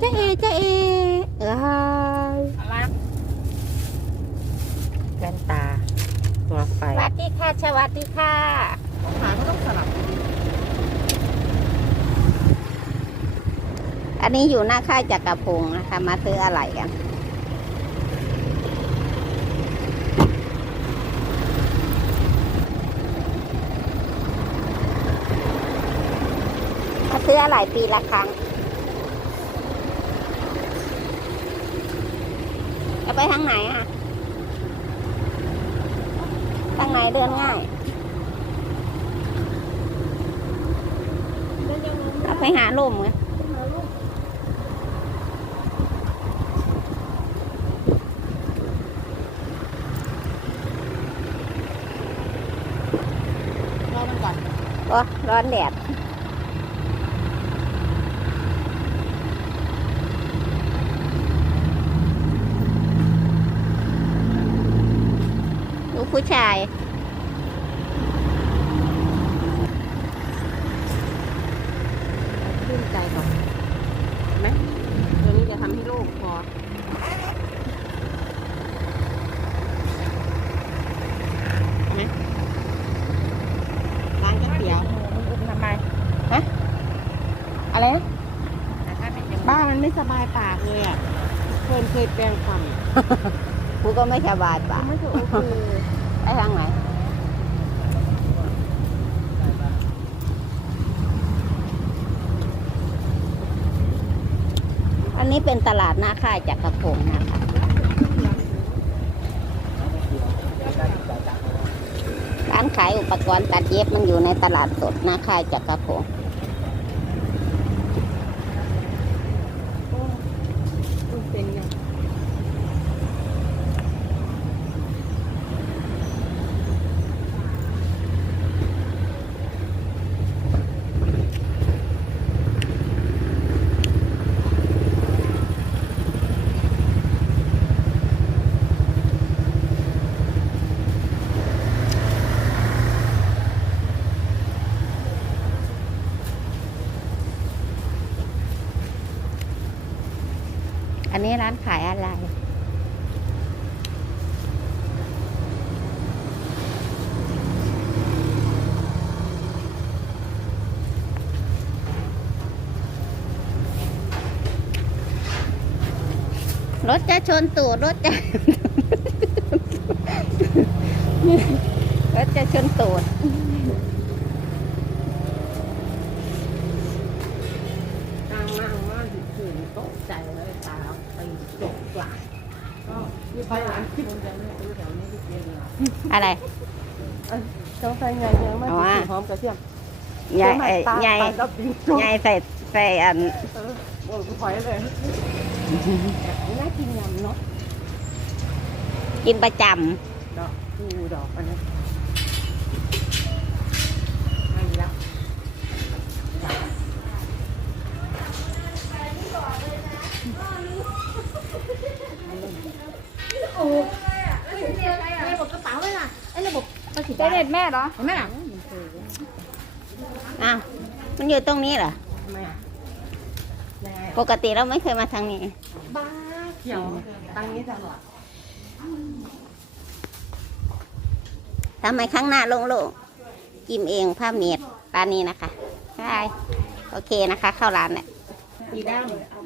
เจ๊เอเจ๊เอเอ้ยอะไรแว่นตาตัวไฟสวัสดีค่ะสวัสดีค่ะหาก็ต้องสลับอันนี้อยู่หน้าค่ายจักรพงศ์นะคะ มาซื้ออะไรกันมาซื้ออะไรปีละครั้งจะ ไปทางไหนอะ ทางไหนเดินง่าย เอาไปหาลมไงรอมันก่อนโอ้ร้อนแดด ลูกผู้ชาย ชื่นใจก่อนเห็นไหมตัวนี้จะทำให้โล่งคอเห็นไหมร้านก๋วยเตี๋ยวทำไมฮะอะไรนะ บ้ามันไม่สบายปากเลยอะเพื่อนเคยแปลงฟันกูก็ไม่สบายปากไม่ถูกโอเคไปทางไหนอันนี้เป็นตลาดหน้าค่ายจักรพงศ์นะคะร้านขายอุปกรณ์ตัดเย็บมันอยู่ในตลาดสดหน้าค่ายจักรพงศ์านขายอะไร รถจะชนตูดรถจะ รถจะชนตูด กลางนั่งมากถึงตกใจเลยตา ไปจกกลางก็มีไปร้านที่มันจะไม่รู้แถวนี้ที่เรียนเหรออะไรต้องใส่ไงยังไม่เอาติว่าดหอมกระเทียมยายเอ้ยตายายตายแล้วปิ้งจุกยายใส่ใส่อันเออโอ้ยถอยเลยน่ากินยำเนาะกินประจดอกดูดอกอันนี้ให้แล้ว เจเน็ตแม่เหรอเห็นไหมล่ะำอ้าวมันอยู่ตรงนี้เหรอทำไมอะยังไงปกติเราไม่เคยมาทางนี้ บ้าเขียวตังนี้ตลอดทำไมข้างหน้าโล่งๆกิมเองผ้าเมียดร้านนี้นะคะใช่โอเคนะคะ เข้าร้านแหละสีด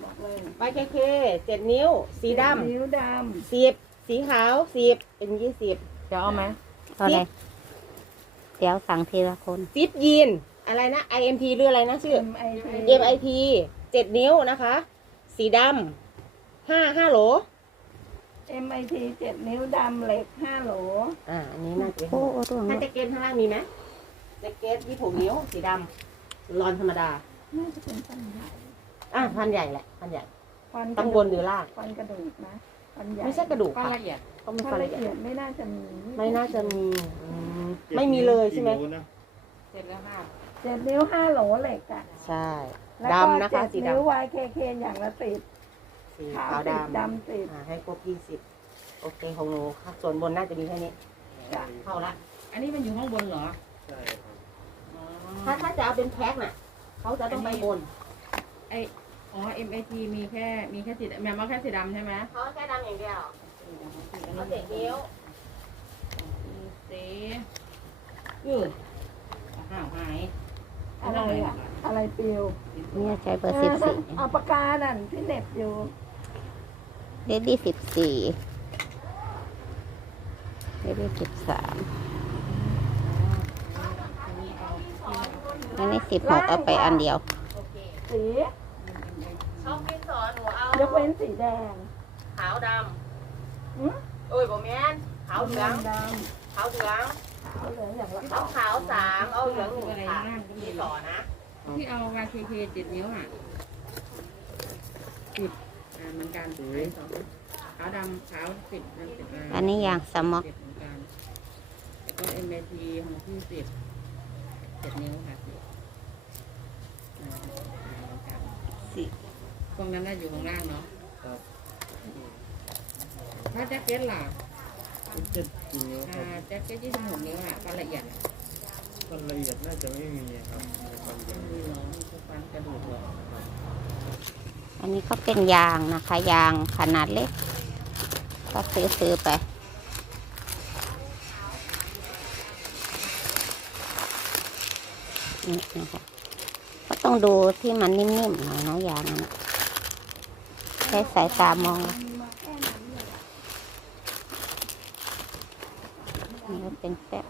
ำไปเคเคเจ็ดนิ้ว สีดนิ้วดำสิบสีขาวสิบเป็นยี่สิบจะเอาไหมเท่าไหรเดี๋ยวสั่งทีละคนซิปยีนอะไรนะ IMT หรืออะไรนะชื่อำ MIT MIT เจ็ดนิ้วนะคะ สีดำห้าห้าโหล MIT เจ็ดนิ้วดำเหล็กห้าโหล อ่าอันนี้น่าจะโอ้โอ้ร่วงถ้าแจ็คเก็ตข้างล่างมีไหมแจ็คเก็ตยี่หกนิ้ว สีดำรอนธรรมดา น่าจะเป็นฟันใหญ่อะพันใหญ่แหละพันใหญ่ฟันตั้งบนหรือล่างฟันกระดูกนะฟันใหญ่ไม่ใช่กระดูกฟันค่ะละเอียด ต้องเป็นฟัฟันนละละเอีเอียยดดไม่น่าจะมีไม่น่าจะมีอืม ไม่มีเลยใช่ไหมเจ็ดนิ้วห้าโหลเหล็กอะใช่แล้วก็ดำนะคะ สีเจ็ดนิ้วดำ YKK อย่างละสิบสีขาวขาวสิบดำดำสิบอ่าให้ครบยี่สิบโอเคของหนูค่ะส่วนบนน่าจะมีแค่นี้จ้ะเข้าละอันนี้มันอยู่ข้างบนเหรอถ้าถ้าจะเอาเป็นแพ็คน่ะ เขาจะต้องไปบนไอ้อ๋อ MAT มีแค่มีแค่สีแมวมาแค่สีดำใช่ไหมเขาแค่ดำอย่างเดียวเขาเด็กนิ้วสี อือหาวหายอะไรอะ อะไรปลิวเนี่ยใช้เบอร์สิบสี่เอาปากกานั่นที่เหน็บอยู่เดดี้สิบสี่เดดี้สิบสามอันนี้สิบหกเอาไปอันเดียว สีชอบกินสอนหนูเอายกเว้นสีแดง ขาวดหืมำโอ้ยบ่แม่นขาวเหลืองดขาวเหลืองำขาว เหลืองอย่างละเอาขาวสามเอาเหลืองหนึ่งอะไรค่ะนั่นก็มีมีสอนนะที่เอาวาเคเคเจ็ดนิ้วอะสิบอ่าเหมือนกันสวยสองขาวดำขาวสิบนั่นสิบอันนี้ยางสม็อกเจ็ดเหมือนกันแล้วก็ MAT ของที่สิบเจ็ดนิ้วค่ะสิบอ่าเหมือนกันสิบพวกนั้นน่าอยู่ข้างล่างเนาะถ้าแจ็คเก็ตล่ะเจ็ด กี่นิ้วคอ่ารับแจ็คเก็ตยี่สิบหกนิ้วอะฟันละเอียดอะมันละเอียดน่าจะไม่มีครับในความเยมีเหรอมีฟันกระดูกเหรออันนี้ก็เป็นยางนะคะ ยางขนาดเล็ก ก็ซื้อซื้อไปนี่นะคะก็ต้องดูที่มันนิ่มๆหน่อยนะยางนั้นใช้สายตามอง นี่ก็ เป็นแป๊บ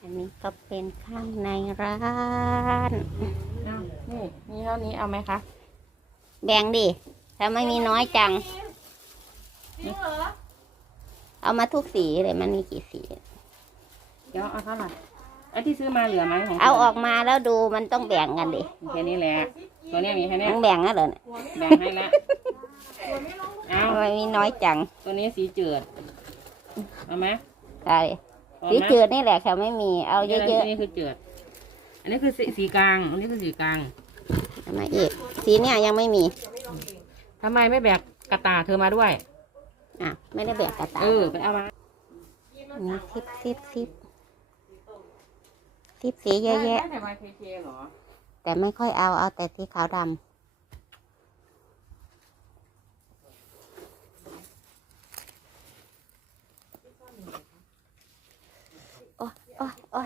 อันนี้ก็เป็นข้างในร้านอ้าวนี่มีเท่านี้เอาไหมคะ แบ่งดิถ้าไม่มีน้อยจังเอามาทุกสีเลยมันมีกี่สี เดี๋ยวเอาเท่าไหร่ไอ้ที่ซื้อมาเหลือไหมของเอาออกมาแล้วดูมันต้องแบ่งกันดิมีแค่นี้แหละ ตัวเนี้ยมีแค่เนี้ยต้องแบ่งนะเหรอเนี่ยแบ่งให้แล้วเอาทำไมมีน้อยจัง ตัวนี้สีจืดเอาไหมใช่พอสีไหมจืดนี่แหละค่ะไม่มี เอาเยอะอันนี้คือจืดอันนี้คือสีสีกลาง อันนี้คือสีกลางๆเอามาอีก สีเนี่ยยังไม่มีทำไมไม่แบกกระตาเธอมาด้วย อะ ไม่ได้แบกกระตา เออ ไปเอามาอันนี้ซิปซิปซิป ซิปสีเยอะแยะ ได้แต่วายเคเคเหรอ แต่ไม่ค่อยเอาเอาแต่สีขาวดำโอ้โอ้โอ้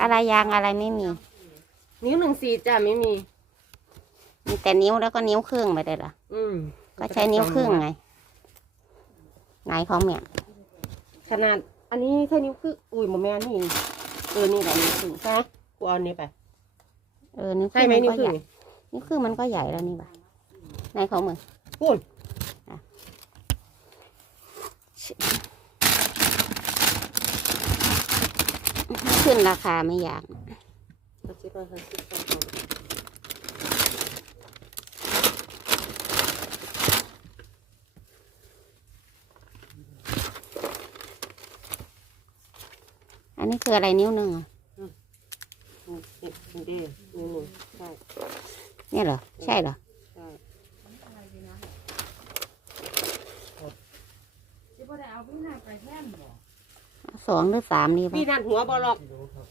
อะไรยางอะไรไม่มี นิ้วหนึ่งสี่จ้ะไม่มี มีแต่นิ้วแล้วก็นิ้วครึ่งไปเลยเหรออืมก็ใช้นิ้วครึ่งไง ไหนของเมียขนาด อันนี้แค่นิ้วครึ่งอุ้ยบ่แม่นนี่เออนี่แหละนิ้วครึ่งใช่ไหมกูเอาอันนี้ไป เออนิ้วคใช่รึ่งไหมมันนิ้วก็ครึ่ใหงญ่นิ้วครึ่งมันก็ใหญ่แล้วนี่บ่ะไหนของมึงพูดขึ้นราคาไม่อยาก เอาสิก่อนเอาสิก่อน นนี้คืออะไรนิ้วหนึ่งเหรอนี่นี่เด้นิ้วหนึ่งใช่เนี่ยเหรอ ใช่เหรอใช่ที่พ่อได้เอาพี่นาไปแท่นบ่สองหรือสามนี่พี่ปะนัดหัวบอลอกกิโลครับ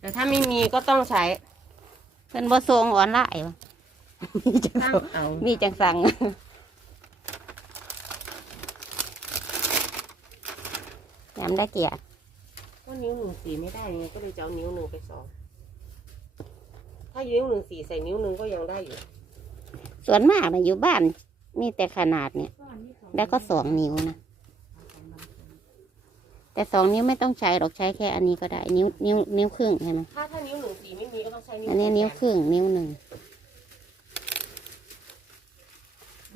แต่ถ้าไม่มีก็ต้องใช้เป็นบ่ทรงออนไลน์ปะมีจังตั้งเอามีจังสั่ง แหนมได้เกียรติก็นิ้วหนึ่งสี่ไม่ได้ไงก็เลยจะเอานิ้วหนึ่งไปสองถ้านิ้วหนึ่งสี่ใส่นิ้วหนึ่งก็ยังได้อยู่ส่วนมากนะอยู่บ้าน มีแต่ขนาดเนี่ย แล้วก็สองนิ้วนะ แต่สองนิ้วไม่ต้องใช้หรอกใช้แค่อันนี้ก็ได้ นิ้วนิ้วนิ้วครึ่งใช่ไหมถ้าถ้านิ้วหนึ่งสี่ไม่มีก็ต้องใช้นิ้วอันนี้นิ้วครึ่งนิ้วหนึ่ง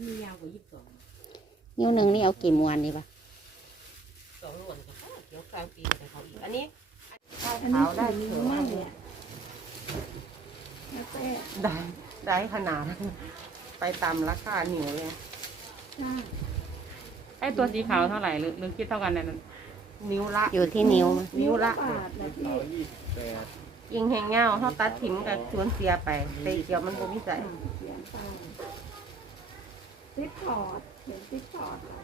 มียาวกว่ายี่สิบสองนิ้วหนึ่งนี่เอากี่มวนดีปะ สองหน่วยค่ะเดี๋ยวกลางปีแต่เขา อีกอันนี้อันนี้ได้นิ้วมากเลยอะแล้วแต่ได้ได้ขนาด ไปตามราคาหนิวเลยใช่ไอ้ตัวสีขาวเท่าไหร่หรือหรือคิดเท่ากันในนั้นนิ้วละ อยู่ที่นิ้วมั้ยนิ้วละบาทนะพี่ขาวยี่สิบแปดยิงแหงเงาเขาตัดถิ่มกับสวนเสียไปแต่อีเกี่ยวมันบ่มีใส่เขียนไปซิปพอร์ตเขียนซิปพอร์ตเหรอ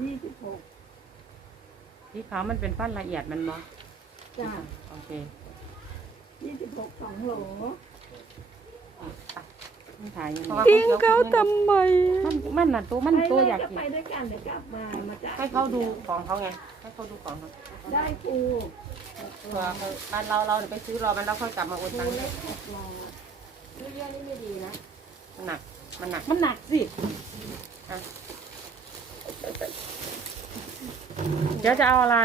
ยี่สิบหกที่เขามันเป็นฟันละเอียดมันบ่จ้าโอเคยี่สิบหกสองโหลมันถ่ายยังไงทิ้งเขาทมันมันน่ะตัวมันตัวอยากจะกินไปด้วยกันเดี๋ยวกลับมามาจากให้เขาดูของเขาไงให้เขาดูของเขาได้ครูเผื่อเขาบ้านเราเราไปซื้อรอมันแล้วค่อยกลับมาโอนครูตังค์เล็กหกหลอดซื้อเยอะนี่ไม่ดีนะมันหนักมันหนักมันหนักสิอะ เดี๋ยวจะเอาอะไร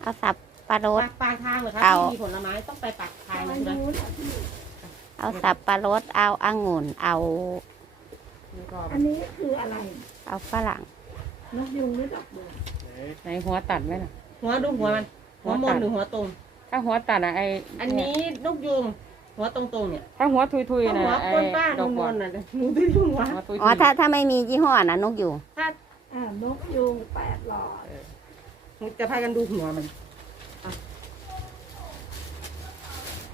เอาสับปะรดปากปากทางเหรอคะเอา ที่มีผลไม้ต้องไปปากทางอะไรนะนู้นอะพี่เอาสับปะรด เอาองุ่น เอานี่ก็อันนี้คืออะไรเอาฝรั่ง นกยุงหรือดอกบัวไหนหัวตัดไหมล่ะ หัวดูหัวมัน หัวมนหรือหัวตรงถ้าหัวตัดอะไออันนี้นกยูง หัวตรงๆเนี่ยถ้าหัวทุยๆถ้านะหัวไอคนป้าดอกมบัวนๆน่ะหนูที่หัวหัวทุยๆอ๋อถ้าถ้าไม่มียี่ห้อนะนกอยู่ ถ้าอ่านกยุงแปดหลอดหนูจะพากันดูหัวมัน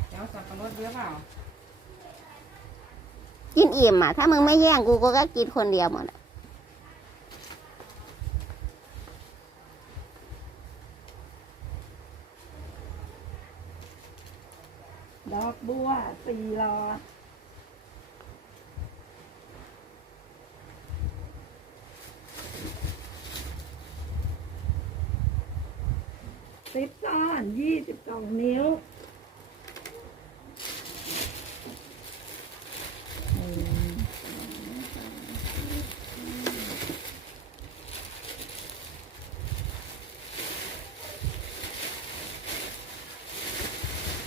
เดี๋ยวสับปะรดเยอะเปล่ากินอิ่มอะ ถ้ามึงไม่แย่งกูก็ก็กินคนเดียวหมดอะ ดอกบัวสี่หลอดซิปซ่อนยี่สิบสองนิ้ว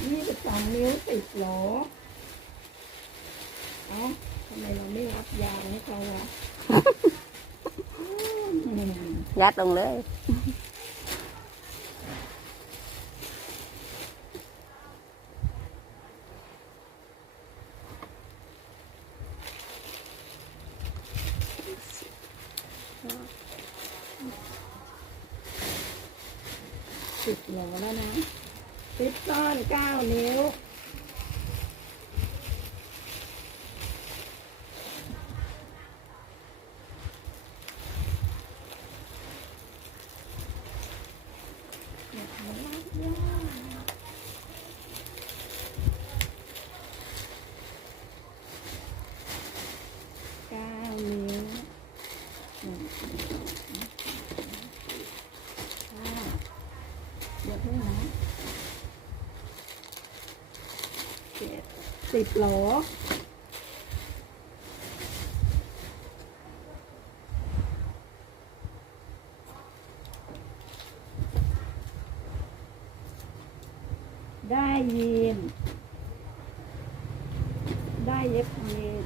ยี่สิบสองนิ้วสิบโหลเอ้าทำไมเราไม่รับยางให้เขาวะ อื มยัดลงเลยสิบโหลแล้วนะซิปซ่อนเก้านิ้ว เก้านิ้วหนึ่งสองสามห้าเดี๋ยวเพิ่งนะเจ็ด สิบล้อด้ยีน ได้เย็บยีน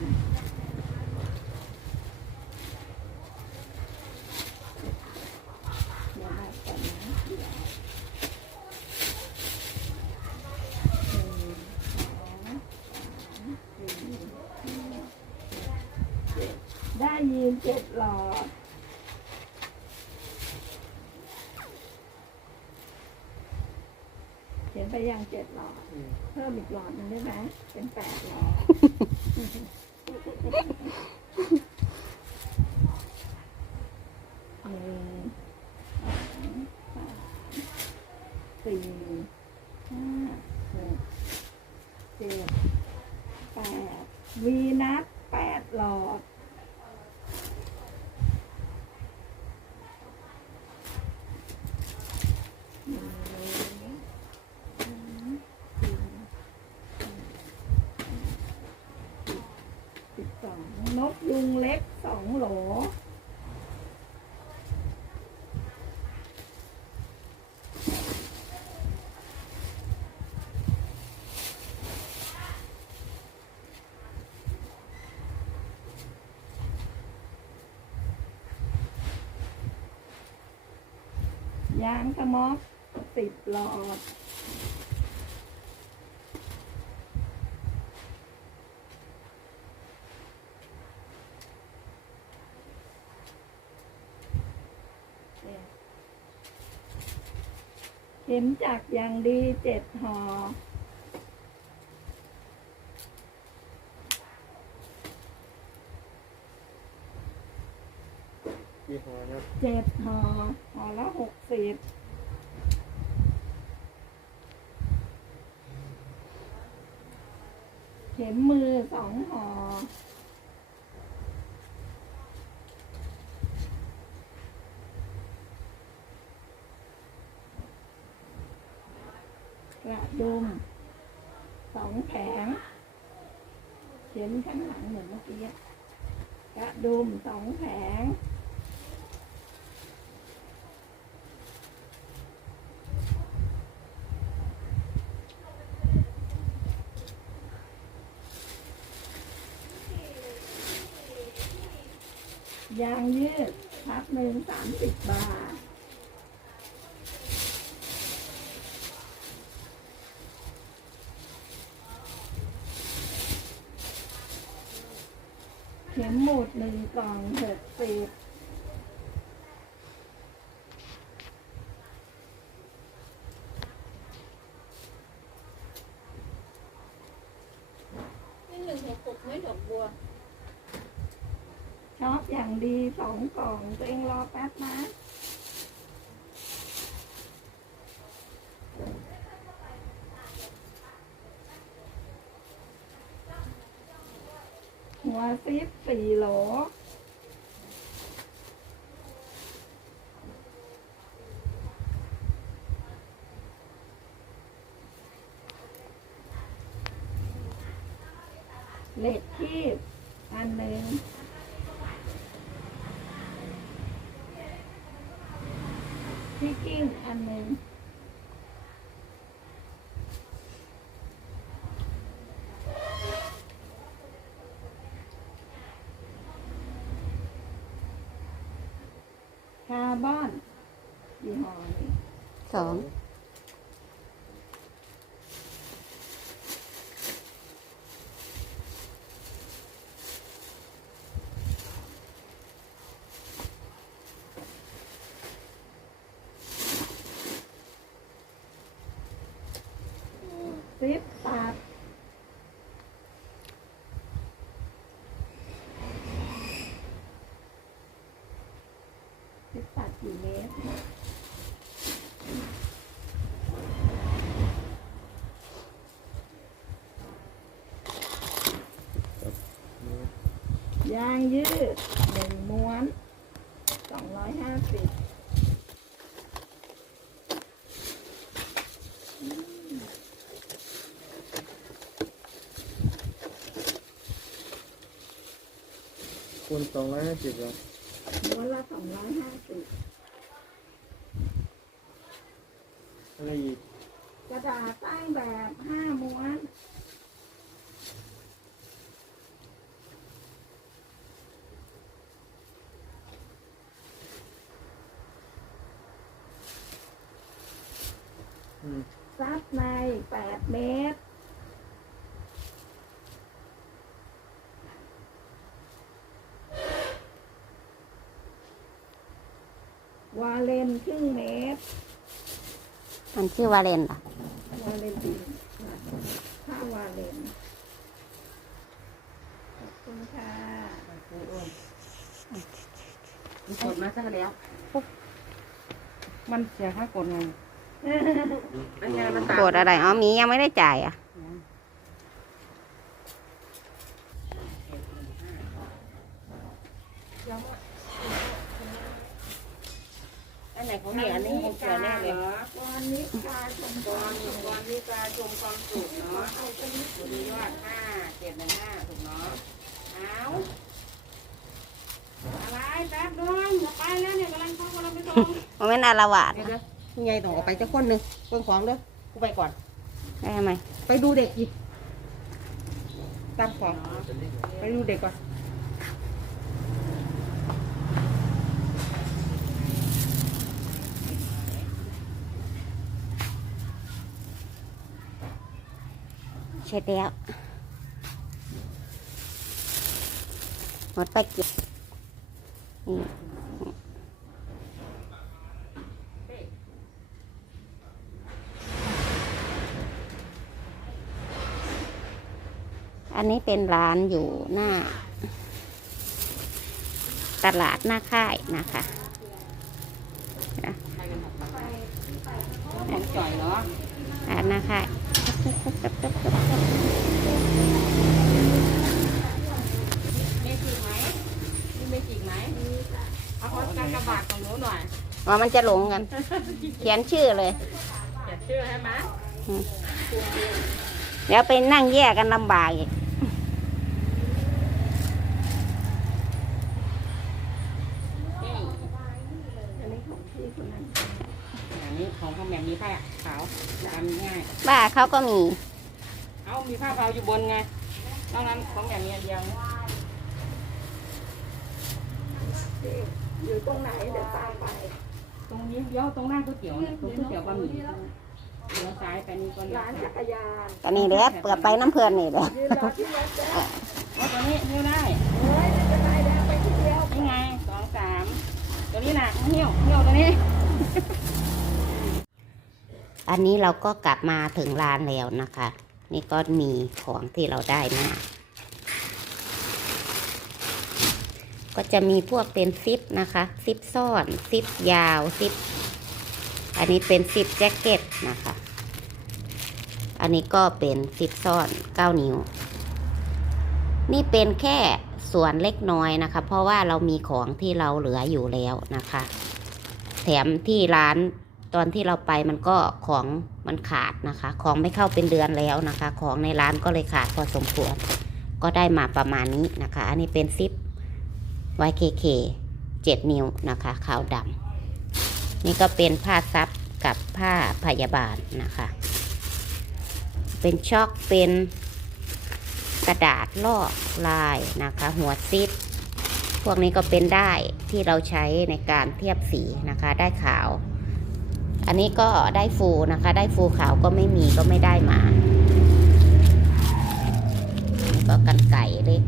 เดี๋ยวนับก่อนนะเดี๋ยวหนึ่งสองสามสี่ห้าเจ็ดได้ยีนเจ็ดหลอด เขียนไปยัง เจ็ดหลอด เพิ่มอีกหลอดหนึงได้ไหมเป็นแปดหลอด หนึ่งสองสามสี่ห้าหกเจ็ดแปดวีนัสแปดหลอดหนึ่งสองสามสี่สิบสองนกยุงเล็กสองโหล ยางสมอกสิบหลอดเนี่ยข็มจักรอย่างดีเจ็ดห่อกี่หอนะเจ็ดห่อห่อละหกสิบเข็มมือสองห่อ ก ระดุมสองแผงเขียนข้างหลังเหมือนเมื่อกี้อะกระดุมสองแผงยางยืดพับหนึ่งสามสิบบาท เข็ม หมดหนึ่งกล่องหกสิบชอบอย่างดีสองกล่องตัวเองรอแป๊บนะ หัว ซิปสี่โหลเหล็กคีบอันหนึ่งที่กิ้งอันหนึ่งคาร์บอนยี่ห้อนี้ สองซิปตัดซิปตัดกี่เมตร ยางยืดหนึ่งม้วนสองร้อยห้าสิบคูณสองร้อยห้าสิบแล้วม้วนละสองร้อยห้าสิบ อะไรอีก กระดาษตั้งแบบห้าม้วน อืม ซับในแปดเมตร วาเลนครึ่งเมตร มันชื่อวาเลนเหรอ วาเลนตินผ้าวาเลนขอบคุณค่ะมันกดมาซะแล้วปุ๊บมันเสียค่ากดไง อันนี้มันตามโกรธอะไรอ๋อมียังไม่ได้จ่ายอะ อันไหนของเนี่ยอันนี้ของเสือแน่เลยวันนี้กาชมกรกรวิกาชมความสุขเนาะสุริยอดห้าเจ็ดหนึ่งห้าถูกเนาะเอาอะไรแป๊บนึงจะไปแล้วเนี่ยกำลังเข้ากำลังไปส่งมันเป็นอารวาสเดี๋ยวเดี๋ยว คุณยายต้องออกไปจะคนหนึ่งเบิ่งของเด้อกูไปก่อนได้ทำไมไปดูเด็กอีกตามของ ไปดูเด็กก่อนเช็ดแล้ว หมดไปเก็บนี่ อันนี้เป็นร้านอยู่หน้า ตลาดหน้าค่ายนะคะของจ่อยเนาะร้านหน้าค่ายมีจีกไหมมีไม่จีกไหมเอาขอกากบาทของหนูหน่อยว่ามันจะหลงกัน เขียนชื่อเลยเขียนชื่อให้ไหมเดี๋ยวไปนั่งแยกกันลำบากอีก นี่ อันนี้ของพี่คนนั้น อันนี้ของพ่อแม่มี ผ้าขาวจำง่ายบ้าเขาก็มี เอามีผ้าขาวอยู่บนไงนอกนั้นของอย่างนี้อันเดียวอยู่ตรงไหนเดี๋ยวตามไป ตรงนี้เดี๋ยวตรงหน้าก๋วยเตี๋ยวเนี่ยตรงก๋วยเตี๋ยวบะหมี่เดี๋ยวซ้ายไปนี่ก็เลี้ยวร้านซ้ายจักรยานก็นี่เด้อเปิดไปน้ำเพลินนี่เด้อยืนรอที่รถจ้ะเอาตัวนี้นิ้วได้เฮ้ยไม่เป็นไรแล้วไปที่เดียวนี่ไงสองสามตัวนี้นะเหี่ยวเหี่ยวตัวนี้ อันนี้เราก็กลับมาถึงร้านแล้วนะคะ นี่ก็มีของที่เราได้มา ก็จะมีพวกเป็นซิปนะคะซิปซ่อนซิปยาวซิป อันนี้เป็นซิปแจ็คเก็ตนะคะ อันนี้ก็เป็นซิปซ่อน9นิ้ว นี่เป็นแค่ส่วนเล็กน้อยนะคะ เพราะว่าเรามีของที่เราเหลืออยู่แล้วนะคะ แถมที่ร้าน ตอนที่เราไปมันก็ของมันขาดนะคะ ของไม่เข้าเป็นเดือนแล้วนะคะ ของในร้านก็เลยขาดพอสมควร ก็ได้มาประมาณนี้นะคะ อันนี้เป็นซิป YKK 7 นิ้วนะคะขาวดำนี่ก็เป็นผ้าซับกับผ้าพยาบาลนะคะ เป็นช็อกเป็นกระดาษลอกลายนะคะ หัวซิปพวกนี้ก็เป็นได้ที่เราใช้ในการเทียบสีนะคะ ได้ขาว อันนี้ก็ได้ฟูนะคะ ได้ฟูขาวก็ไม่มีก็ไม่ได้มา ก็กันไก่เล็ก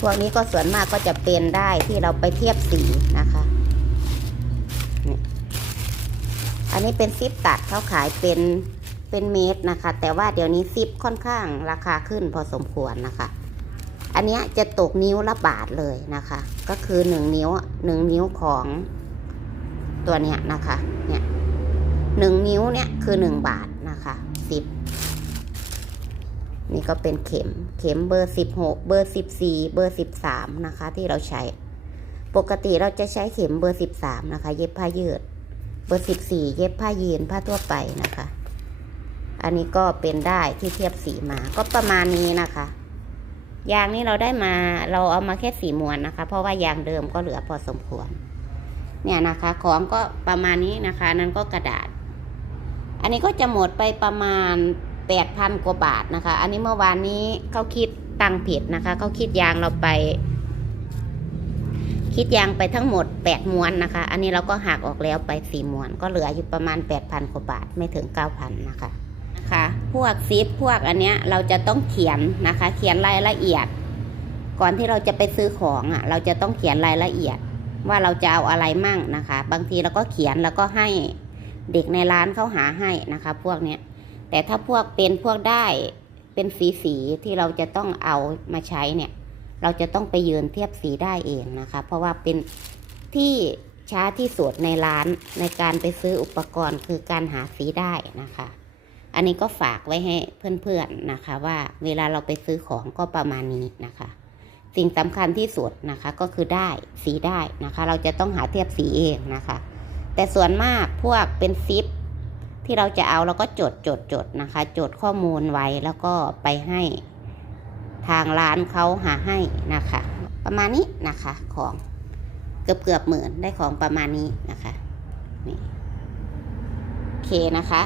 พวกนี้ก็ส่วนมากก็จะเป็นได้ที่เราไปเทียบสีนะคะอันนี้เป็นซิปตัดเขาขายเป็นเป็นเมตรนะคะ แต่ว่าเดี๋ยวนี้ซิปค่อนข้างราคาขึ้นพอสมควรนะคะ อันนี้จะตกนิ้วละบาทเลยนะคะ ก็คือหนึ่งนิ้วหนึ่งนิ้วของตัวเนี้ยนะคะเนี่ยหนึ่งนิ้วเนี่ยคือหนึ่งบาทนะคะสิบนี่ก็เป็นเข็มเข็มเบอร์สิบหกเบอร์สิบสี่เบอร์สิบสามนะคะ ที่เราใช้ ปกติเราจะใช้เข็มเบอร์สิบสามนะคะ เย็บผ้ายืด เบอร์สิบสี่เย็บผ้ายีนผ้าทั่วไปนะคะ อันนี้ก็เป็นได้ที่เทียบสีมาก็ประมาณนี้นะคะ ยางนี้เราได้มาเราเอามาแค่สี่มวนนะคะ เพราะว่ายางเดิมก็เหลือพอสมควร เนี่ยนะคะ ของก็ประมาณนี้นะคะ นั้นก็กระดาษ อันนี้ก็จะหมดไปประมาณแปดพันกว่าบาทนะคะ อันนี้เมื่อวานนี้เขาคิดตังผิดนะคะเขาคิดยางเราไป คิดยางไปทั้งหมดแปดมวนนะคะ อันนี้เราก็หักออกแล้วไปสี่มวน ก็เหลืออยู่ประมาณแปดพันกว่าบาทไม่ถึงเก้าพันนะคะ นะคะ พวกซิปพวกอันเนี้ยเราจะต้องเขียนนะคะ เขียนรายละเอียด ก่อนที่เราจะไปซื้อของอะ เราจะต้องเขียนรายละเอียด ว่าเราจะเอาอะไรมั่งนะคะ บางทีเราก็เขียนแล้วก็ให้เด็กในร้านเขาหาให้นะคะ พวกเนี้ย แต่ถ้าพวกเป็นพวกได้เป็นสีสีที่เราจะต้องเอามาใช้เนี่ย เราจะต้องไปยืนเทียบสีได้เองนะคะ เพราะว่าเป็นที่ช้าที่สุดในร้านในการไปซื้ออุปกรณ์คือการหาสีได้นะคะ อันนี้ก็ฝากไว้ให้เพื่อนๆนะคะ ว่าเวลาเราไปซื้อของก็ประมาณนี้นะคะ สิ่งสำคัญที่สุดนะคะก็คือได้สีได้นะคะ เราจะต้องหาเทียบสีเองนะคะ แต่ส่วนมากพวกเป็นซิปที่เราจะเอาเราก็จดจดจดนะคะ จดข้อมูลไว้แล้วก็ไปให้ทางร้านเขาหาให้นะคะ ประมาณนี้นะคะของเกือบเกือบหมื่นได้ของประมาณนี้นะคะนี่โอเคนะคะ